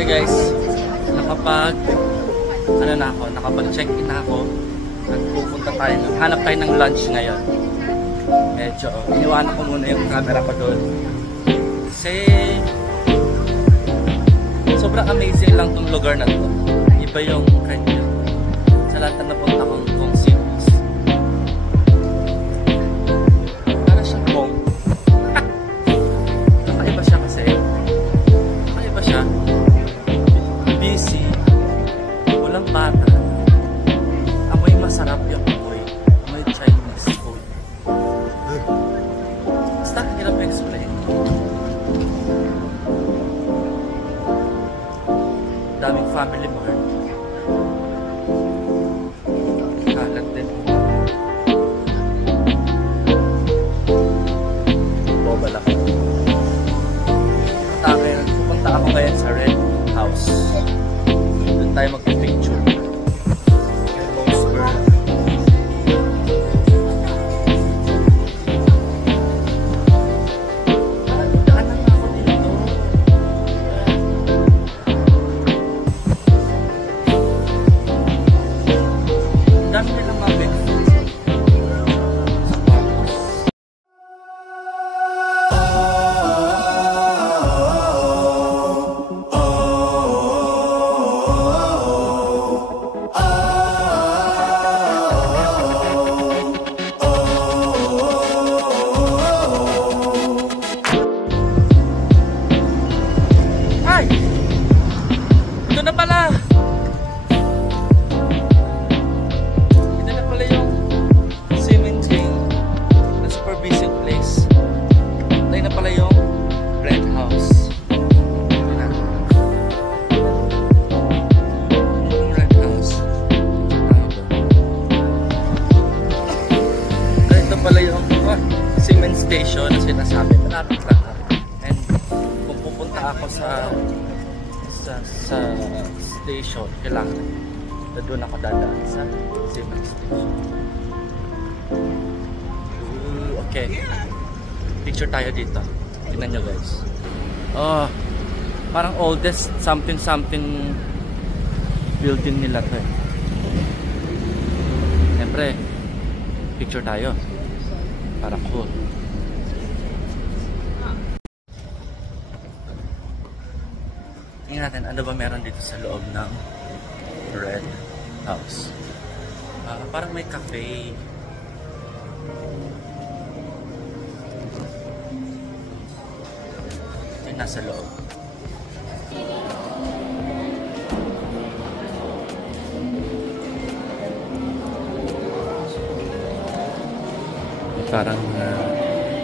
Hi guys, nakapag-check-in na ako at pupunta tayo, hanap tayo ng lunch ngayon. Medyo, iniwanan ko muna yung camera ko doon kasi sobrang amazing lang tong lugar na to. Iba yung kanya sa lahat na napunta kong cities. Para siyang Hong. Kakaiba siya kasi. Kakaiba siya. Busy. Walang bata. Amoy masarap yung amoy. Amoy Chinese food. Basta hirap explain. Daming family mart. Kalat din. Boba lang. Pupunta ako ngayon sa Red House. Doon tayo magpipicture. Station na sinasabi, malapit lang ako. And kung pupunta ako sa station, kailangan na doon ako dadaan sa Siemens Station. Okay, picture tayo dito. Tingnan nyo guys. Oh, parang oldest something building nila to eh. Siyempre, picture tayo para cool. Tingnan natin ano ba meron dito sa loob ng Red House. Parang may cafe. Ito yung nasa loob. Parang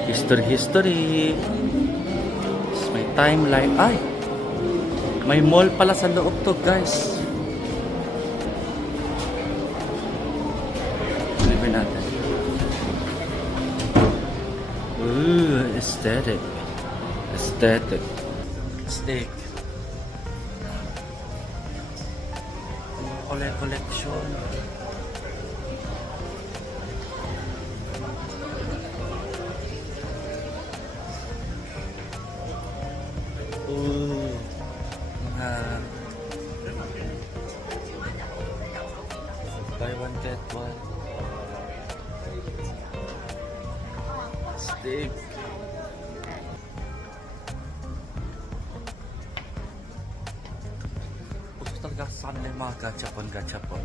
history. May timeline. Ay! May mall pala sa loob to guys. Libre natin. Ooh, aesthetic. Steak. Collection. Ooh. Buy one get one. Steak. Gusto talaga sa kanila yung mga gachapon.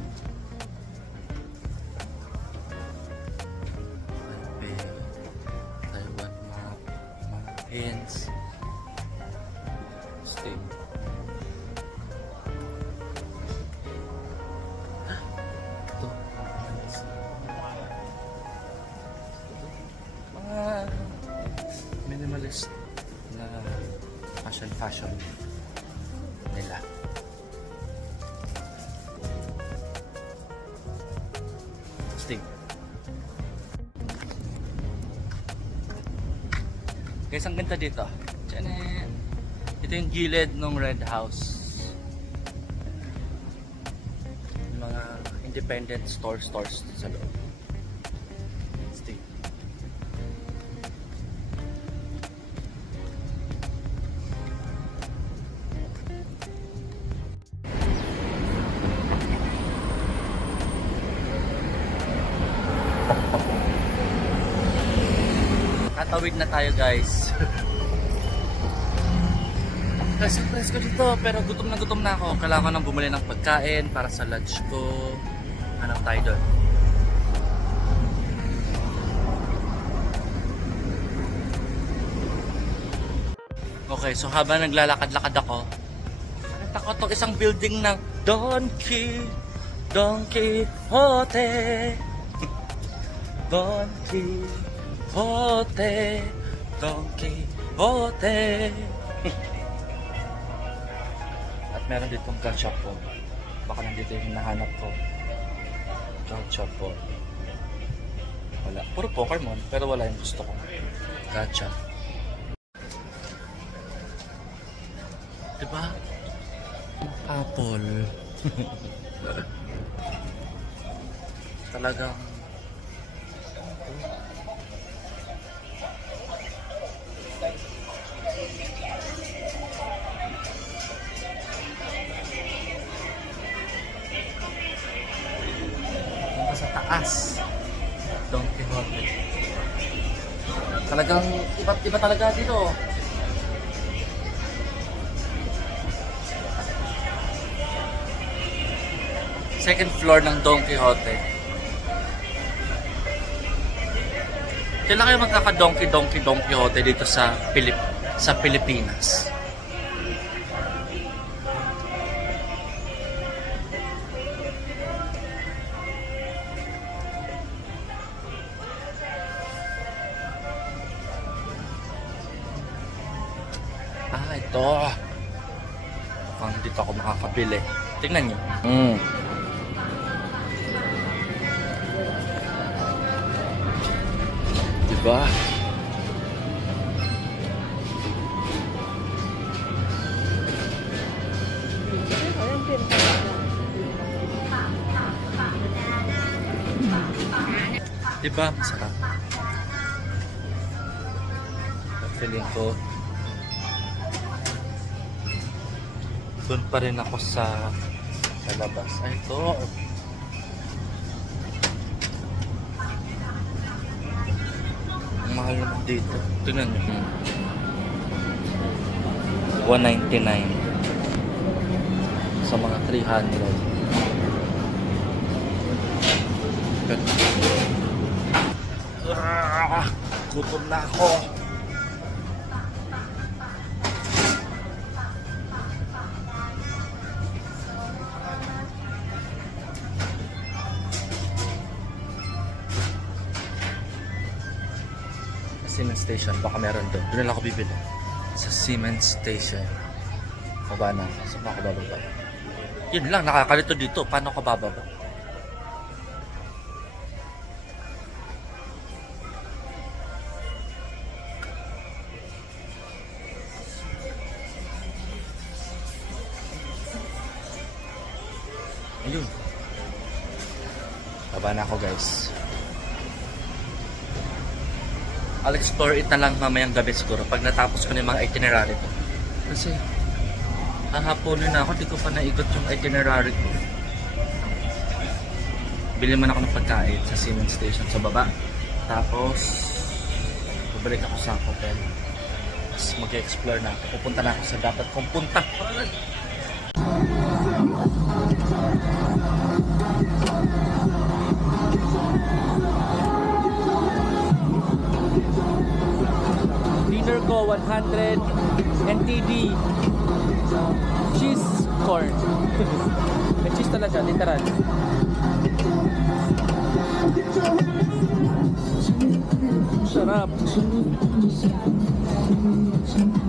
Taiwan map, mga pins. Steak. Minimalist na fashion nila. Sting. Guys, ang ganda dito. Tiyanan. Ito yung gilid ng Red House. Mga independent stores sa loob. Sting. Tatawid na tayo guys. Surprise ko dito, pero gutom na ako. Kailangan ko nang bumili ng pagkain para sa lunch ko. Hanap tayo doon. Okay, so habang naglalakad-lakad ako, nakita ko itong isang building ng Don Quixote. Don Quixote. Don Quixote. At meron ditong gacha po. Baka nandito yung hinahanap ko. Gacha po. Wala. Puro Pokemon, pero wala yung gusto ko. Gacha. Diba? Apple. Talagang sa taas. Don Quixote. Talagang iba talaga dito. Second floor ng Don Quixote. Kailan kayo magkaka-Don Quixote dito sa Pilipinas? Ito. Mukhang dito ako makakabili. Tingnan nyo. Diba? Diba? Masarap. Feeling ko doon pa rin ako sa labas. Ay, ito. Ang mahal naman dito. Tingnan nyo. 199 sa mga 300. Gutom na ako. Siemens Station, baka meron doon. Doon lang ako bibili. Sa Siemens Station. Baba na ako. Saan ako bababa? Yun lang, nakakalito dito. Paano ako bababa? Ayun. Baba na ako guys. I'll explore it na lang mamayang gabi siguro pag natapos ko na yung mga itinerary ko. Kasi hahaponin na ako, di ko pa naigot yung itinerary ko. Bili man ako ng pagkain sa Siemens Station sa baba. Tapos babalik ako sa hotel. Tapos mag-explore na ako. Pupunta na ako sa dapat kong punta. Dinner ko 100 NTD cheese corn. May cheese talaga, literal. Sarap.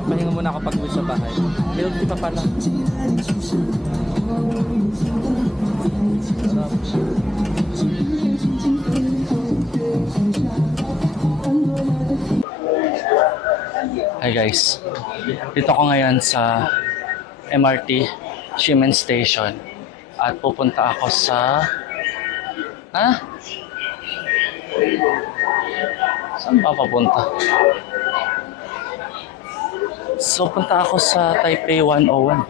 Pahinga muna ako pag-uwi sa bahay. Milk tea pa pala. Sarap. Hi guys, dito ako ngayon sa MRT Siemens Station at pupunta ako sa saan ba papunta? So punta ako sa Taipei 101.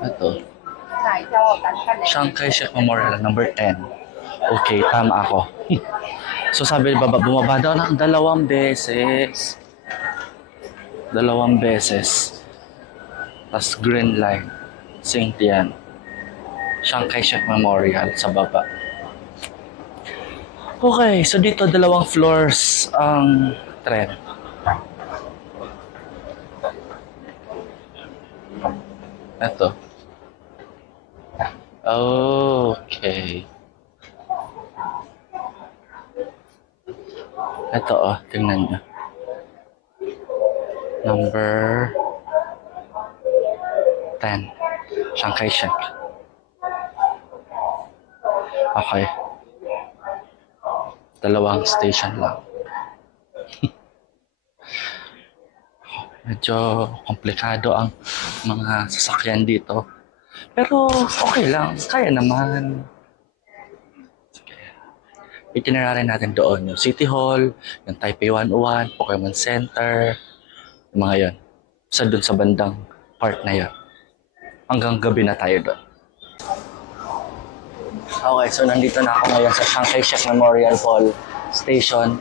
Ito Chiang Kai-shek Memorial number 10. Okay, tama ako. So sabi bumaba daw ng 2 beses. 2 beses. Tapos Green Line. St. Tian. Chiang Kai-shek Memorial sa baba. Okay, so dito 2 floors ang tren. Ito. Okay. Ito tingnan nyo. Number 10. Chiang Kai-shek. Okay. 2 station lang. Medyo komplikado ang mga sasakyan dito. Pero okay lang. Kaya naman. Itinerary natin doon. Yung City Hall, yung Taipei 101, Pokemon Center, yung mga yun. Sa doon sa bandang part na yun. Hanggang gabi na tayo doon. Okay, so nandito na ako ngayon sa Chiang Kai-shek Memorial Hall Station,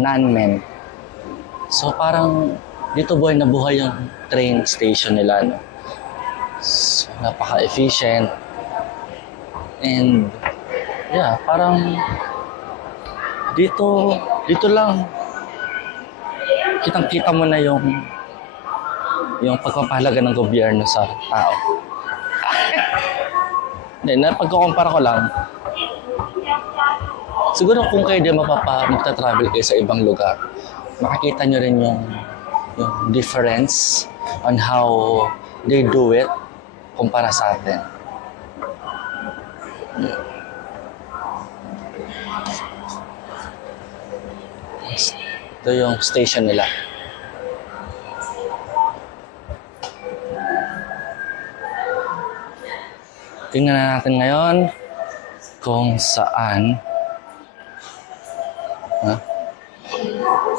Nanmen. So parang dito buhay na buhay yung train station nila, no? So, napaka-efficient. And yeah, parang dito lang kitang-kita mo na yung pagpapahalaga ng gobyerno sa tao. Hindi, pagkukumpara ko lang, siguro kung kayo din magta-travel kayo sa ibang lugar, makikita nyo rin yung difference on how they do it kumpara sa atin. Ito yung station nila. Tingnan na natin ngayon kung saan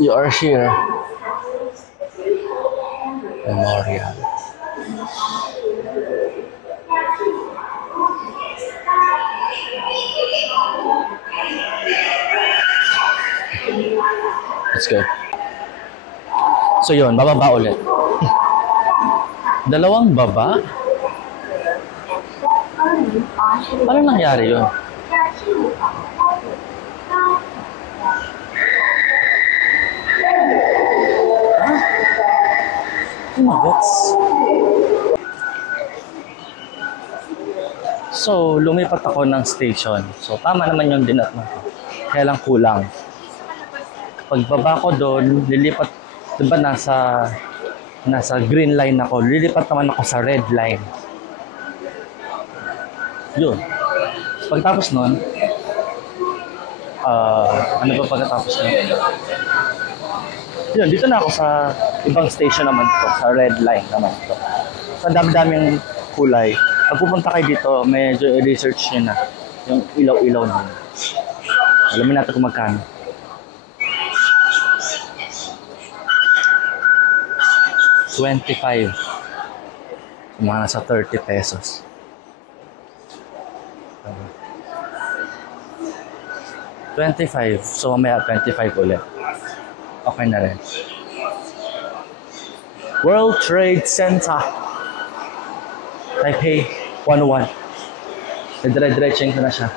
you are here. Memorial. Let's go. So yun, bababa ulit. 2 baba? Paano nangyari yun? Magets. So, lumipat ako ng station. So, tama naman yung dinat mo. Kaya lang kulang. Pagbaba ko doon, lilipat, diba nasa green line ako, lilipat naman ako sa red line. Yun. Pagkatapos nun, ano ba pagkatapos nun? Yun, dito na ako sa ibang station naman to, sa red line naman to. Sa dami-daming kulay. Pag pupunta kayo dito, medyo i-research nyo na yung ilaw-ilaw nyo. Alamin natin kung magkano. $25. Mga nasa 30 pesos. $25. So, mamaya $25 ulit. Okay na rin. World Trade Center. Taipei 101. Dire-diretsuhin ko na siya.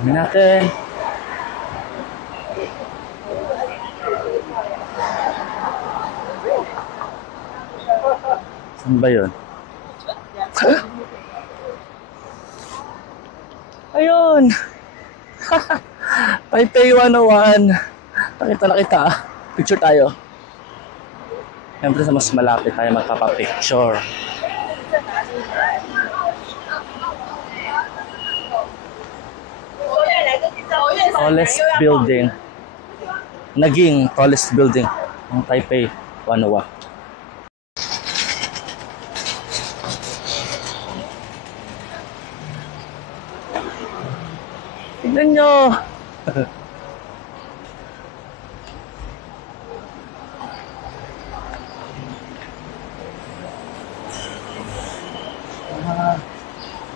Amin natin. Saan ba yun? Ayun! Taipei 101. Nakita na kita. Picture tayo. Siyempre sa mas malapit tayo magpapapicture. Tallest building. Naging tallest building ng Taipei 101. Tignan nyo!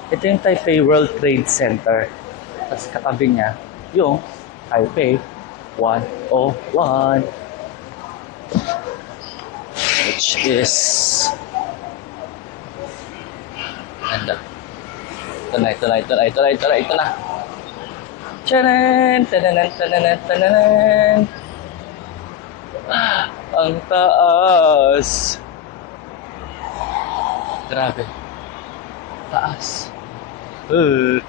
Ito yung Taipei World Trade Center. Tapos katabi niya, yung Taipei 101. Which is... Ganda. Ito na. Tchanan! Tananan, tananan, tananan! Ang taas! Grabe. Taas. Hindi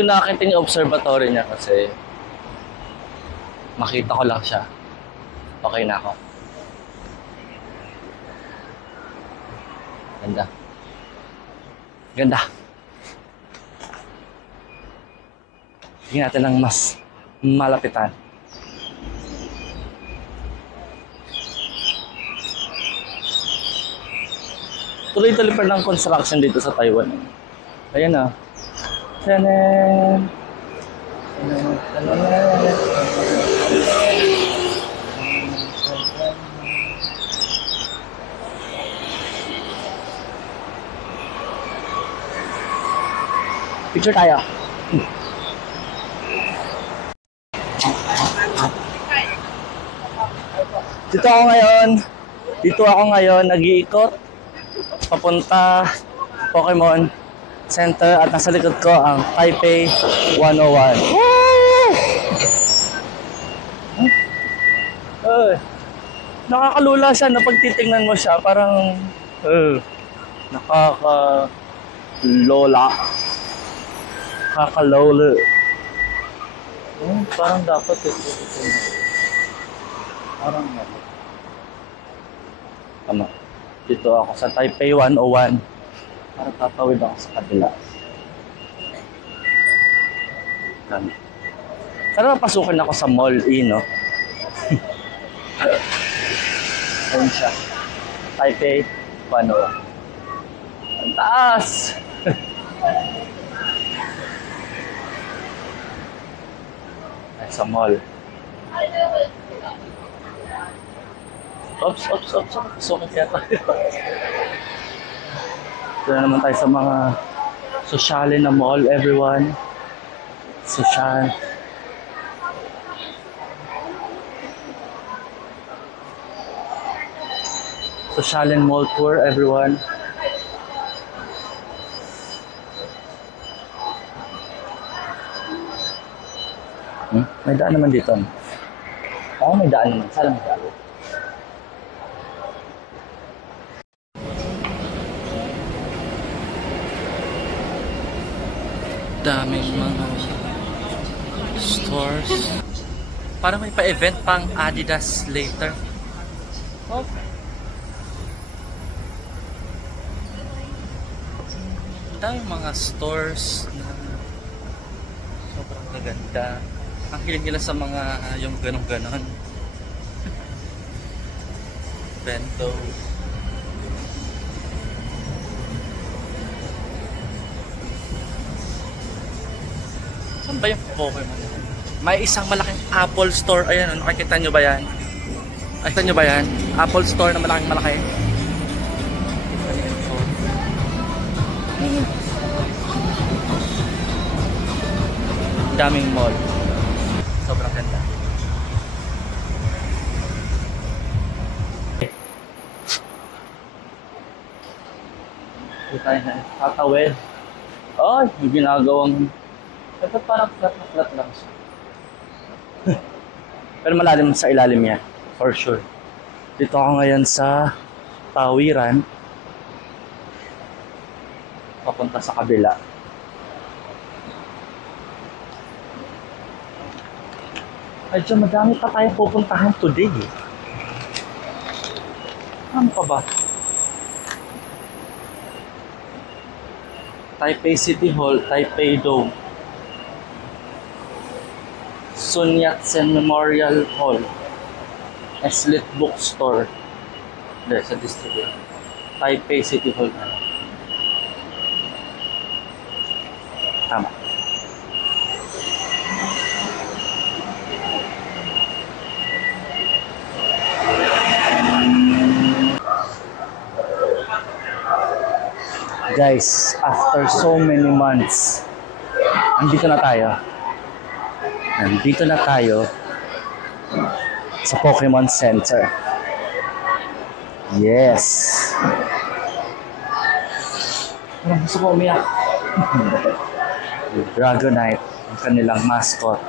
ko nakakita yung observatory niya kasi makita ko lang siya. Okay na ako. Ganda. Ganda. Tingnan natin ng mas malapitan. Tuloy-tuloy pa lang construction dito sa Taiwan. Ayan na. Tanan! Picture tayo. Dito ako ngayon nag-iikot papunta Pokemon Center at nasa likod ko ang Taipei 101. Nakakalula siya na pagtitingnan mo siya, parang nakakalola. Nakakalola. Parang dapat ito. Parang tama. Dito ako sa Taipei 101. Para tatawid ako sa kabila. Sana mapasukin ako sa mall, no? Ayun siya. Taipei 101. Ang taas! Ay, sa mall. Oops. Pasukin kaya tayo. Ito na naman tayo sa mga sosyalin na mall, everyone. Sosyal. Sosyalin mall tour, everyone. May daan naman dito. Oo, may daan naman. Saan may daan? Daming mga stores. Parang may pa-event pang Adidas later. Oh. Daming mga stores na sobrang gaganda. Ang hiling nila sa mga yung ganon-ganon. Bento. Saan ba yung Pokemon? May isang malaking Apple Store. Ayan, nakikita nyo ba yan? Nakikita nyo ba yan? Apple Store na malaki. Daming mall. Sobrang ganda. Ito tayo na. Tatawid. Ay, yung ginagawang... Dapat parang flat lang siya. Pero malalim sa ilalim niya. For sure. Dito ako ngayon sa Tawiran. Papunta sa kabila. Medyo madami pa tayong pupuntahan today. Ano pa ba? Taipei City Hall, Taipei Dome. Sun Yat-sen Memorial Hall. Eslit Bookstore. There's a district. Taipei City Hall na. Tama. Guys, after after so many months, nandito na tayo. Nandito na tayo sa Pokemon Center. Yes! Parang gusto ko umiyak. Dragonite, ang kanilang mascot.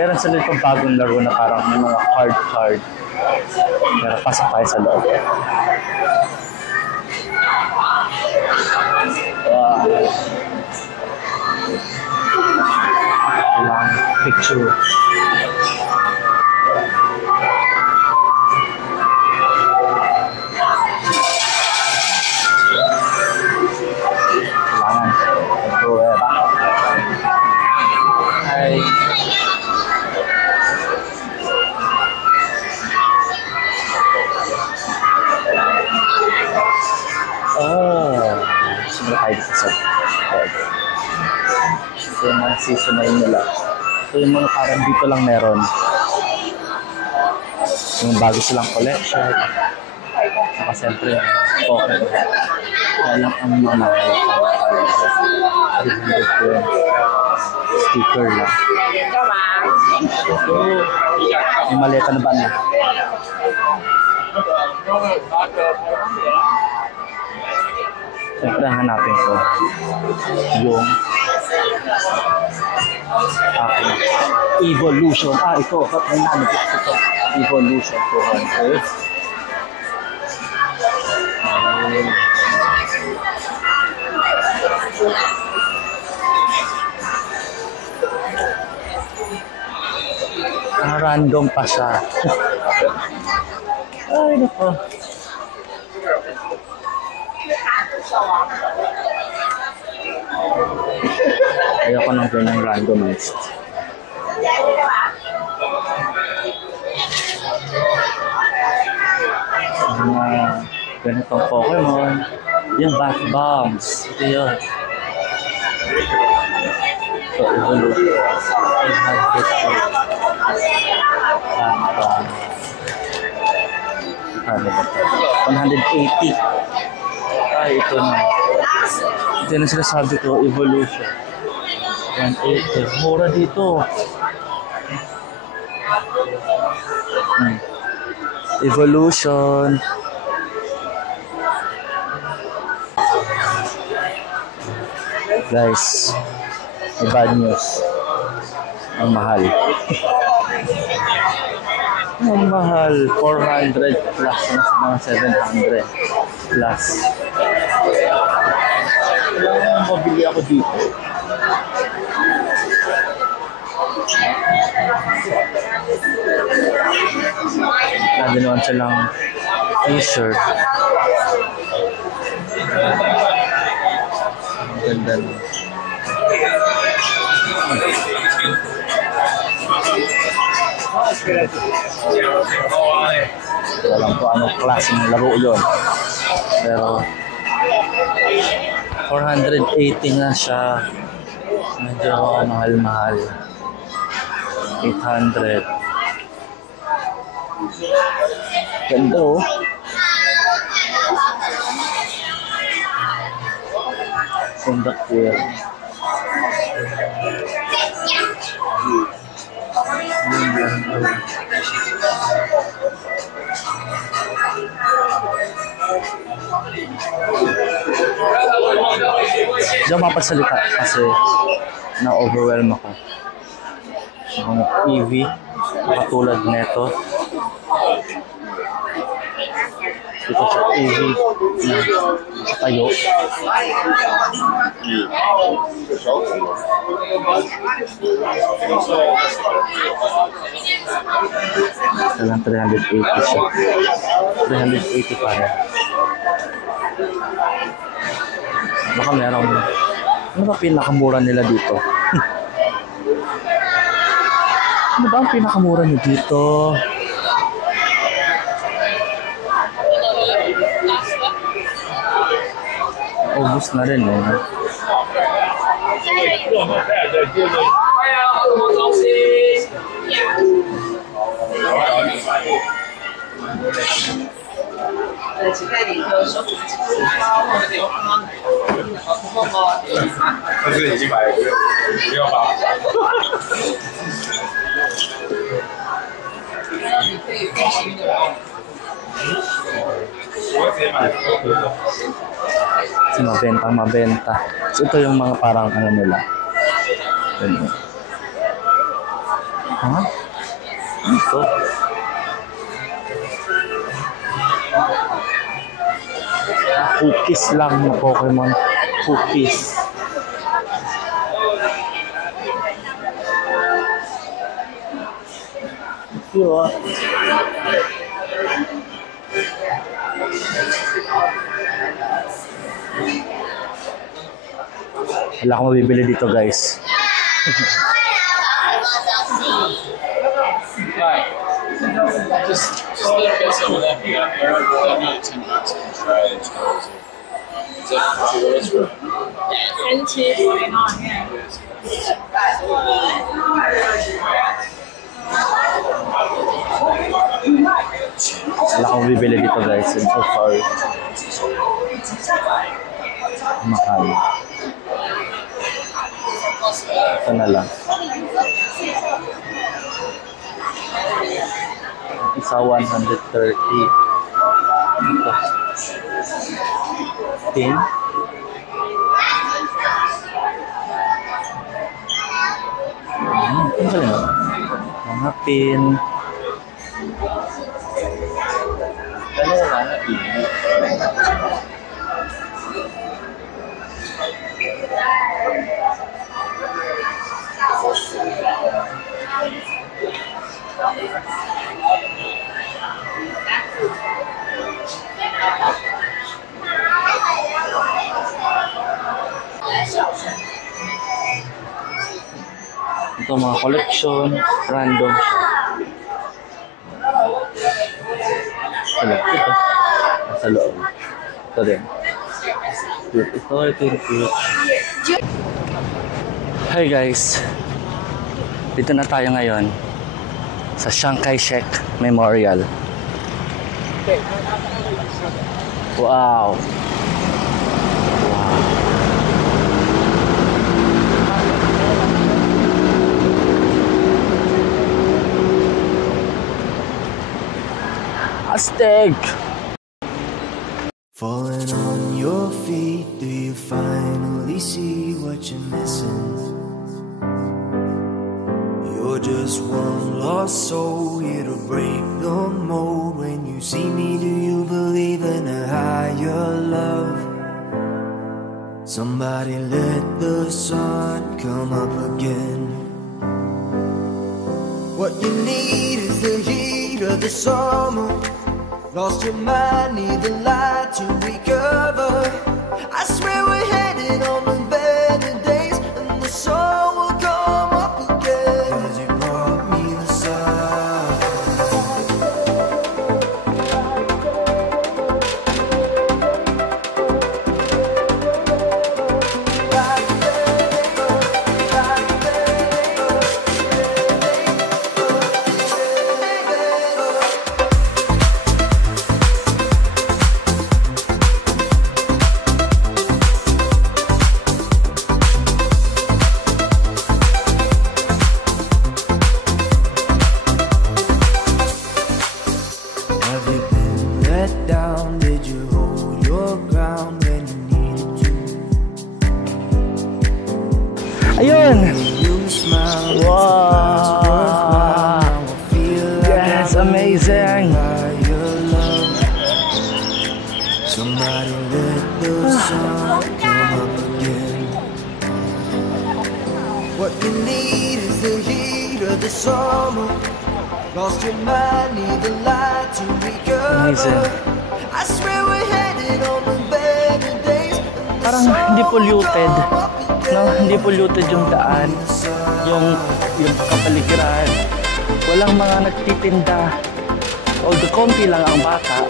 Meron sila itong bagong laro na parang may mga card. Pero pasok tayo sa loob. Ilang picture. Hi. Simula tayo dito sa bed. Ito yung mga seasonal nila. Ito yung mga parang dito lang meron. Yung bago silang collection. Saka siyempre yung Pokemon. Kaya lang ang mga mahal. 300 sticker lang. Yung maleta na ba na? Siyempre hanapin ko yung aking Evolution. Ito. Ba't may nanagit ito? Evolution 200. Random pa siya. Ay, nako. Ayoko ng ganyang randomized. Ganitong Pokemon. Yung Bat Bombs. Ito yun. So, Evolution. 180. Ito na. Ito na sinasabi ko, Evolution. 180. Mura dito. Evolution. Guys, may bad news. Ang mahal. Ang mahal. 400 plus na sa mga 700 plus. Kailangan mabili ako dito. Naginawan silang t-shirt. Ang ganda na. Alam ko anong klase ng laro yun. Pero 480 nga siya. Medyo mahal-mahal. 800. Ganda oh. Sundak here. Hindi ako mapagsalita kasi na-overwhelm ako. Ang EV, katulad neto. Ito sa EV na nakatayo. Talang 380 siya. 380 pa rin. Baka merong, ano ba pinakamura nila dito? Ano ba ang pinakamura nyo dito? Ubus na rin eh. 但是已经买了668。Kasi mabenta. So, ito yung mga parang ano nila. Ganun. Ha? Ito. Cookies lang na Pokemon. Cookies. Yo. Wala akong mabibili dito, guys. Just let it get some of that. Another 10 bucks to try it. Is that what you was for? Yeah, 10 yeah. Wala akong bibili dito, guys. And so far, mahal. Ito na lang. Isa 130. Ito. Pin. Ano ba yun? Mga pin. Ano na mga pin? Ito mga collection, random siya. Ito. Nasa loob. Ito din. Ito yung cute. Hi guys. Dito na tayo ngayon sa Chiang Kai-shek Memorial. Wow. Aztec. Falling on your feet, do you finally see what you're missing? You're just one lost soul here to break the mold. When you see me, do you believe in a higher love? Somebody let the sun come up again. What you need is the heat of the summer. Lost your mind, need the light to recover. I swear we're headed on the better days, and the sun will come up again. 'Cause you brought me the sun. Have you been let down? Did you hold your ground when you needed to? Ayun! You smile. Wow! Yes, amazing! Somebody let the sun come up again. What you need is the heat of the summer. Lost your mind, need the light to recover. Amazing. I swear we're headed on the better days. Parang hindi polluted. No, hindi polluted yung daan. Yung kapaligiran. Walang mga nagtitinda. Although konti lang ang bata.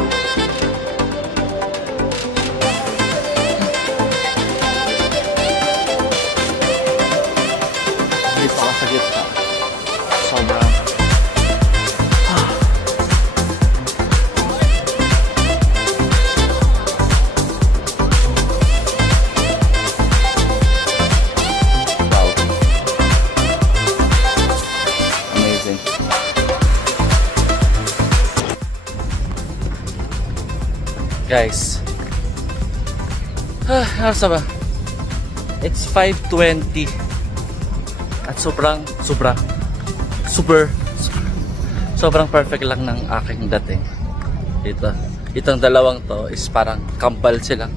Dito ka sa gitna. Sobrang. Guys. Ano ba? It's 5:20. At sobrang perfect lang ng aking dating. Itong dalawang to is parang kambal silang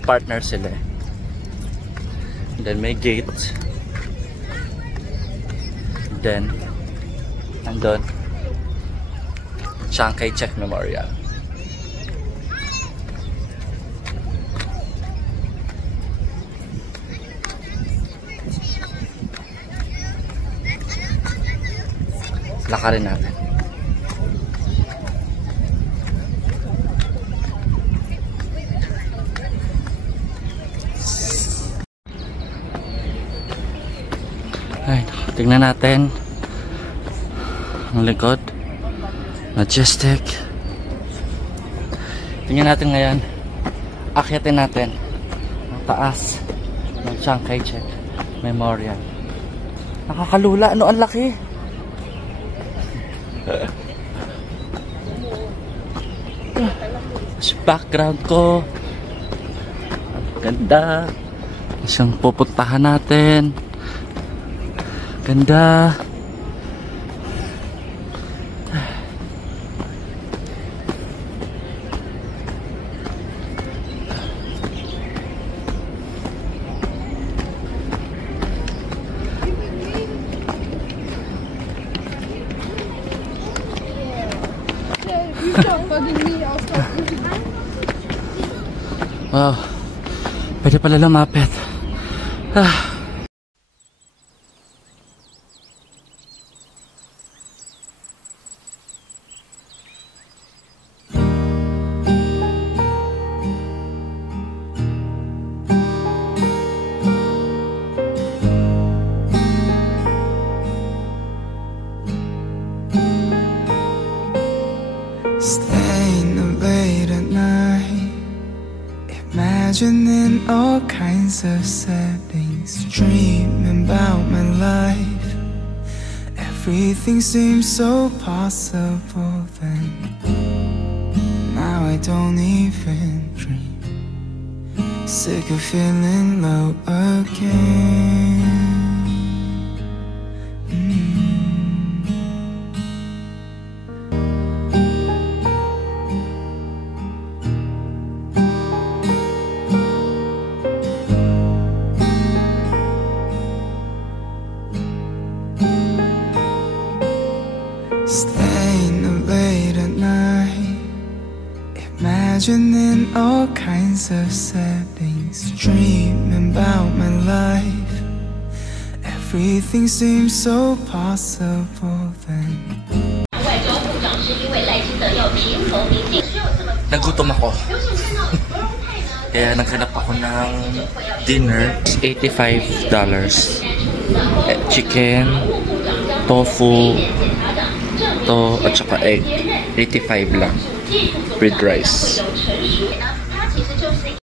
partner sila. And then may gate. And then nandun Chiang Kai-shek Memorial. Lakarin natin. Ay, tingnan natin ang likod. Majestic. Tingnan natin ngayon. Akyatin natin ang taas ng Chiang Kai-shek Memorial. Nakakalula. Ano ang laki? Background ko. Ganda. Siyang pupuntahan natin. Ganda. Wow. Pwede pala lumapit. Staying up late at night, imagining all kinds of settings, dreaming about my life. Everything seems so possible then. Now I don't even dream. Sick of feeling low again. Staying up late at night, imagining all kinds of settings, dreaming about my life. Everything seems so possible then. Nagutom ako. Kaya naghanap ako ng dinner. $85. Chicken, tofu, to at saka egg. 85 lang. With rice.